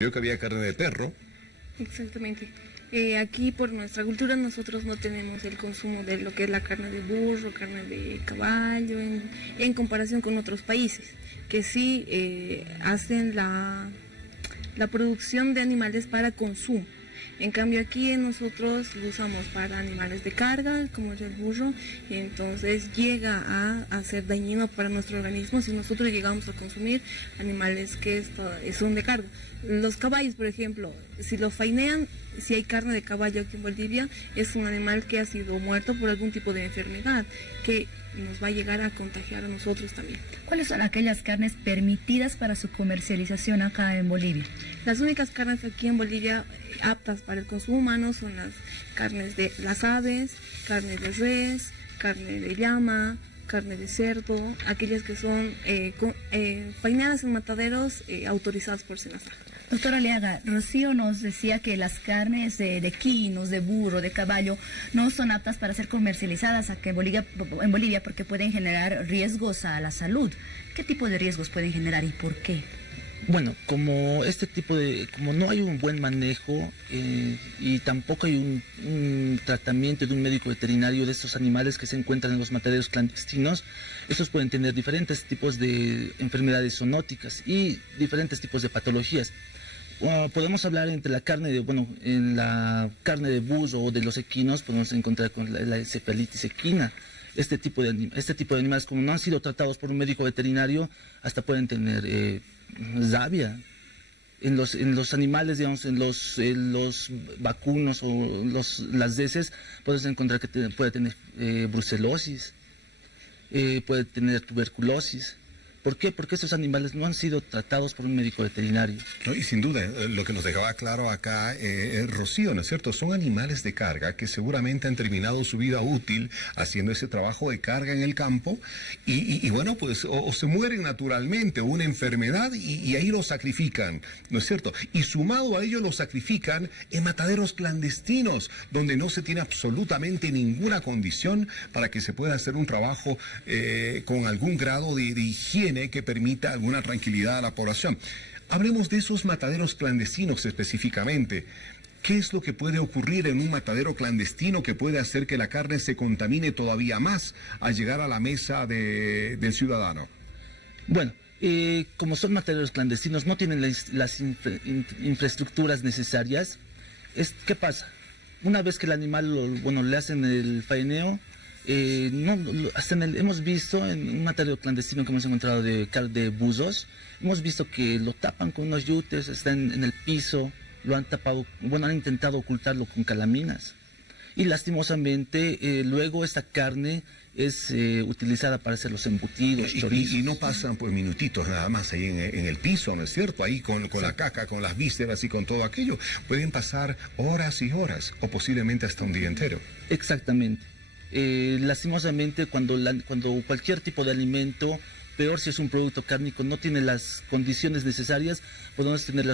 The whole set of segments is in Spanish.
Yo que había carne de perro. Exactamente. Aquí por nuestra cultura nosotros no tenemos el consumo de lo que es la carne de burro, carne de caballo, en comparación con otros países, que sí hacen la producción de animales para consumo. En cambio aquí nosotros lo usamos para animales de carga, como es el burro, y entonces llega a ser dañino para nuestro organismo si nosotros llegamos a consumir animales que son de carga. Los caballos, por ejemplo, si los fainean, si hay carne de caballo aquí en Bolivia, es un animal que ha sido muerto por algún tipo de enfermedad que nos va a llegar a contagiar a nosotros también. ¿Cuáles son aquellas carnes permitidas para su comercialización acá en Bolivia? Las únicas carnes aquí en Bolivia aptas para el consumo humano son las carnes de las aves, carne de res, carne de llama, carne de cerdo, aquellas que son faineadas en mataderos autorizados por Senasa. Doctora Aliaga, Rocío nos decía que las carnes de quinos, de burro, de caballo, no son aptas para ser comercializadas aquí en Bolivia porque pueden generar riesgos a la salud. ¿Qué tipo de riesgos pueden generar y por qué? Bueno, como no hay un buen manejo y tampoco hay un tratamiento de un médico veterinario de estos animales que se encuentran en los mataderos clandestinos, estos pueden tener diferentes tipos de enfermedades zoonóticas y diferentes tipos de patologías. Podemos hablar entre la carne en la carne de búho o de los equinos podemos encontrar con la encefalitis equina. Este tipo de animales, como no han sido tratados por un médico veterinario, hasta pueden tener rabia. En los animales, digamos, en los vacunos o las heces, puedes encontrar que puede tener brucelosis, puede tener tuberculosis. ¿Por qué? Porque estos animales no han sido tratados por un médico veterinario. No, y sin duda, lo que nos dejaba claro acá Rocío, ¿no es cierto? Son animales de carga que seguramente han terminado su vida útil haciendo ese trabajo de carga en el campo y bueno, pues o se mueren naturalmente o una enfermedad y ahí los sacrifican, ¿no es cierto? Y sumado a ello los sacrifican en mataderos clandestinos, donde no se tiene absolutamente ninguna condición para que se pueda hacer un trabajo con algún grado de higiene que permita alguna tranquilidad a la población. Hablemos de esos mataderos clandestinos específicamente. ¿Qué es lo que puede ocurrir en un matadero clandestino que puede hacer que la carne se contamine todavía más al llegar a la mesa del ciudadano? Bueno, como son mataderos clandestinos, no tienen las infraestructuras necesarias. ¿Qué pasa? Una vez que el animal, le hacen el faeneo, hemos visto en un matadero clandestino que hemos encontrado de buzos, hemos visto que lo tapan con unos yutes, está en el piso, lo han tapado, han intentado ocultarlo con calaminas. Y lastimosamente luego esta carne es utilizada para hacer los embutidos, chorizos. Y no pasan pues minutitos nada más ahí en el piso, ¿no es cierto? Ahí con la caca, con las vísceras y con todo aquello. Pueden pasar horas y horas o posiblemente hasta un día entero. Exactamente. Lastimosamente cuando cualquier tipo de alimento, peor si es un producto cárnico, no tiene las condiciones necesarias, podemos tener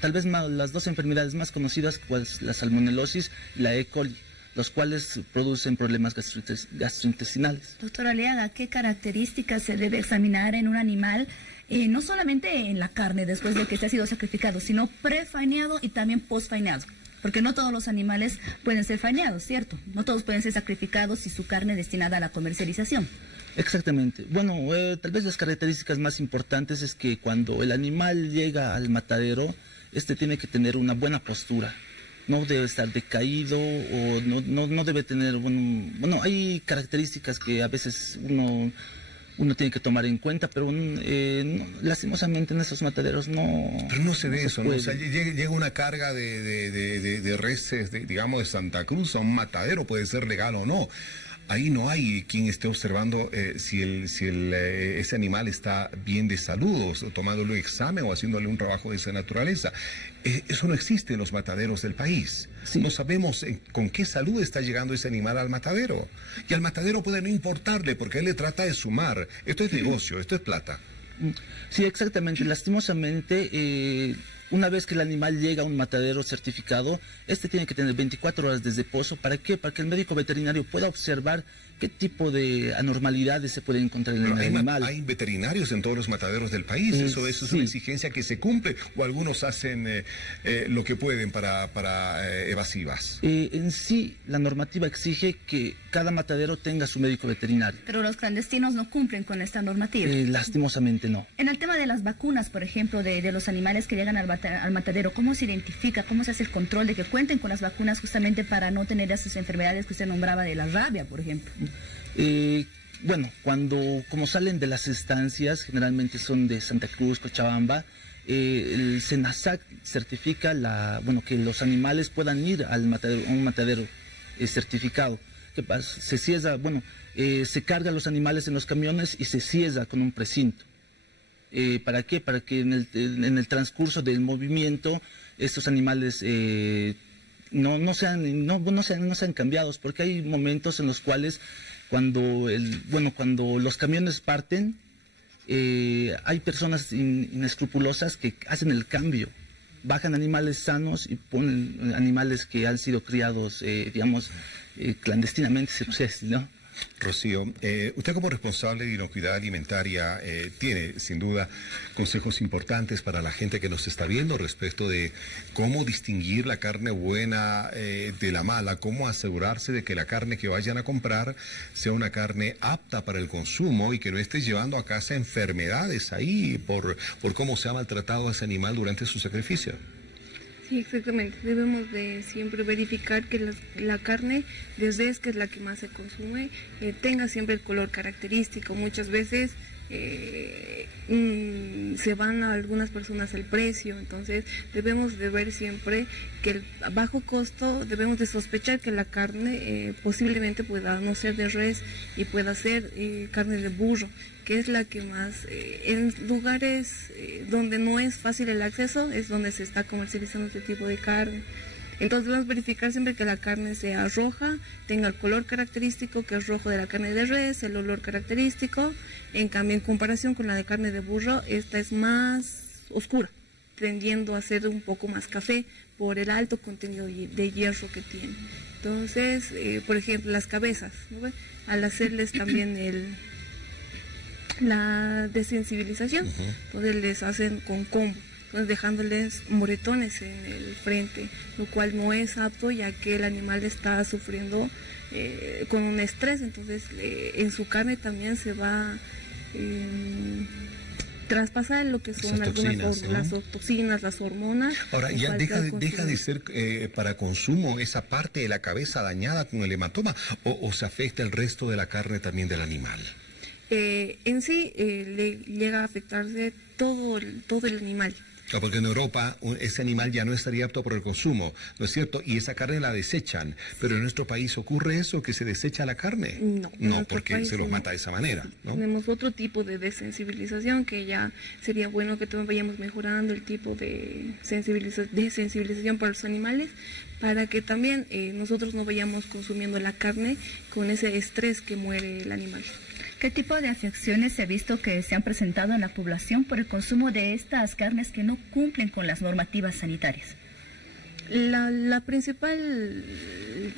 tal vez las dos enfermedades más conocidas, pues la salmonelosis y la E. coli, los cuales producen problemas gastrointestinales. Doctora Aliaga, ¿qué características se debe examinar en un animal? No solamente en la carne después de que se ha sido sacrificado, sino pre-faineado y también post-faineado. Porque no todos los animales pueden ser faeneados, ¿cierto? No todos pueden ser sacrificados y su carne destinada a la comercialización. Exactamente. Bueno, tal vez las características más importantes es que cuando el animal llega al matadero, tiene que tener una buena postura. No debe estar decaído o no debe tener... hay características que a veces uno tiene que tomar en cuenta, pero lastimosamente en estos mataderos no... Pero no se ve eso, ¿no? O sea, llega una carga de reses, digamos, de Santa Cruz a un matadero, puede ser legal o no. Ahí no hay quien esté observando si ese animal está bien de salud, o tomándole un examen o haciéndole un trabajo de esa naturaleza. Eso no existe en los mataderos del país. Sí. No sabemos con qué salud está llegando ese animal al matadero. Y al matadero puede no importarle porque él le trata de sumar. Esto es negocio, esto es plata. Sí, exactamente. Lastimosamente, una vez que el animal llega a un matadero certificado, tiene que tener 24 horas desde pozo. ¿Para qué? Para que el médico veterinario pueda observar qué tipo de anormalidades se pueden encontrar en el animal. Hay veterinarios en todos los mataderos del país, eso es sí. una exigencia que se cumple, o algunos hacen lo que pueden para evasivas. En sí, la normativa exige que cada matadero tenga su médico veterinario. Pero los clandestinos no cumplen con esta normativa. Lastimosamente no. En el tema de las vacunas, por ejemplo, de los animales que llegan al matadero, ¿cómo se identifica, cómo se hace el control de que cuenten con las vacunas justamente para no tener esas enfermedades que usted nombraba de la rabia, por ejemplo? Bueno, como salen de las estancias, generalmente son de Santa Cruz, Cochabamba, el SENASAC certifica que los animales puedan ir a un matadero certificado. ¿Qué pasa? Se cierra, se cargan los animales en los camiones y se cierra con un precinto. ¿Para qué? Para que en el transcurso del movimiento estos animales no sean cambiados, porque hay momentos en los cuales cuando los camiones parten, hay personas inescrupulosas que hacen el cambio, bajan animales sanos y ponen animales que han sido criados, clandestinamente, se puede decir, ¿no? Rocío, usted como responsable de inocuidad alimentaria tiene sin duda consejos importantes para la gente que nos está viendo respecto de cómo distinguir la carne buena de la mala, cómo asegurarse de que la carne que vayan a comprar sea una carne apta para el consumo y que no esté llevando a casa enfermedades ahí por cómo se ha maltratado a ese animal durante su sacrificio. Sí, exactamente. Debemos de siempre verificar que la carne de res, que es la que más se consume, tenga siempre el color característico. Muchas veces se van a algunas personas el precio, entonces debemos de ver siempre que a bajo costo debemos de sospechar que la carne posiblemente pueda no ser de res y pueda ser carne de burro, que es la que más, en lugares donde no es fácil el acceso, es donde se está comercializando este tipo de carne. Entonces debemos verificar siempre que la carne sea roja, tenga el color característico que es rojo de la carne de res, el olor característico. En cambio, en comparación con la de carne de burro, esta es más oscura, tendiendo a ser un poco más café por el alto contenido de hierro que tiene. Entonces, por ejemplo, las cabezas, ¿no? Al hacerles también la desensibilización, entonces les hacen con combo, entonces dejándoles moretones en el frente, lo cual no es apto ya que el animal está sufriendo con un estrés, entonces en su carne también se va traspasar lo que son las toxinas, las hormonas. Ahora, ya deja de ser para consumo esa parte de la cabeza dañada con el hematoma, o se afecta el resto de la carne también del animal. En sí le llega a afectarse todo el animal. No, porque en Europa ese animal ya no estaría apto por el consumo, ¿no es cierto? Y esa carne la desechan, pero en nuestro país ocurre eso, que se desecha la carne. No, porque se los mata de esa manera, ¿no? Tenemos otro tipo de desensibilización que ya sería bueno que todos vayamos mejorando el tipo de sensibilización para los animales, para que también nosotros no vayamos consumiendo la carne con ese estrés que muere el animal. ¿Qué tipo de afecciones se ha visto que se han presentado en la población por el consumo de estas carnes que no cumplen con las normativas sanitarias? La principal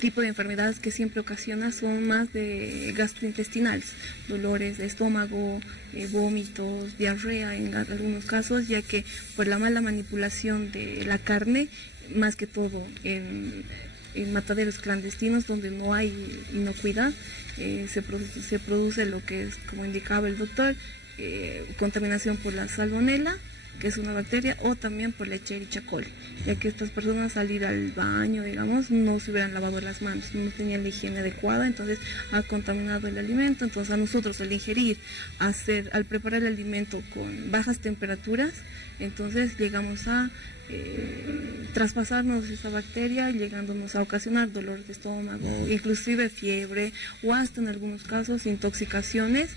tipo de enfermedades que siempre ocasiona son más de gastrointestinales, dolores de estómago, vómitos, diarrea en algunos casos, ya que por la mala manipulación de la carne, más que todo en mataderos clandestinos donde no hay inocuidad, se produce lo que es, como indicaba el doctor, contaminación por la salmonela, que es una bacteria, o también por la Escherichia coli, ya que estas personas al ir al baño, digamos, no se hubieran lavado las manos, no tenían la higiene adecuada, entonces ha contaminado el alimento. Entonces a nosotros al ingerir, al preparar el alimento con bajas temperaturas, entonces llegamos a traspasarnos esa bacteria, llegándonos a ocasionar dolor de estómago, inclusive fiebre, o hasta en algunos casos intoxicaciones.